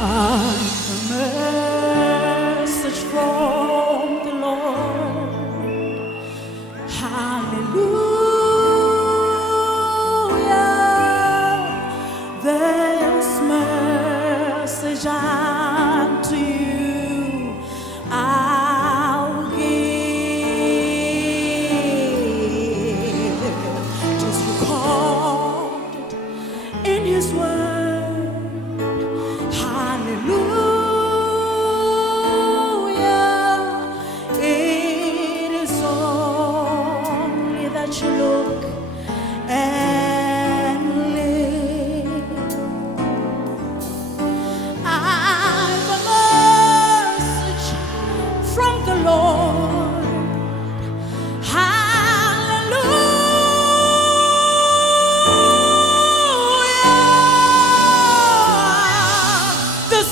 I've a message from the Lord. Hallelujah. This message unto you I'll give. Just recorded in His word. Hallelujah. It is only that you look and live. I've a message from the Lord. Hallelujah. This